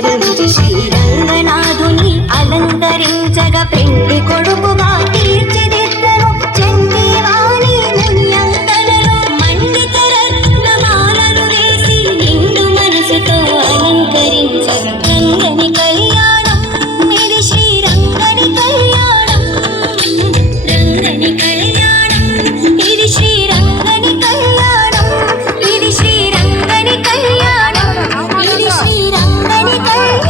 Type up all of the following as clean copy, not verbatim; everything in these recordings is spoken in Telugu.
అలంకరించి శ్రీరంగనాథుని అలంకరించగా పెండి కొడుకుగా తీర్చిదిద్దను చండీవాణి మునియంకలలో మండిత రత్నమాలను వేసి నిండు మనసుతో అలంకరించగా రంగని కళ్యాణం ఇది శ్రీరంగని కళ్యాణం రంగని కళ్యాణం ఇది శ్రీరంగని కళ్యాణం ఇది శ్రీరంగని కళ్యాణం ఇది శ్రీరంగని కళ్యాణం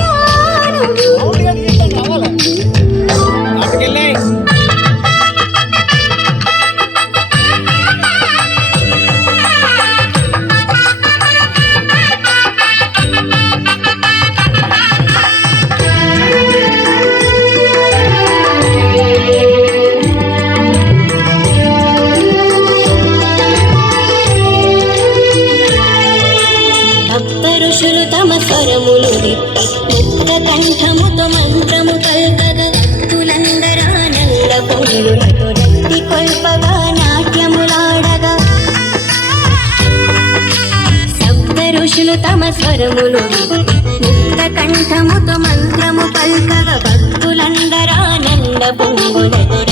భక్త ఋషులు తమ స్వరములు విప్పి ముక్త కంఠముతో మంత్రము కల్పగా భక్తులందరానంద పొంగులతో రక్తి కొల్పగా నాట్యములాడగా సప్త ఋషులు తమ స్వరములు విప్పి ముక్త కంఠముతో మంత్రము పల్కగా భక్తులందరానంద పొంగులతో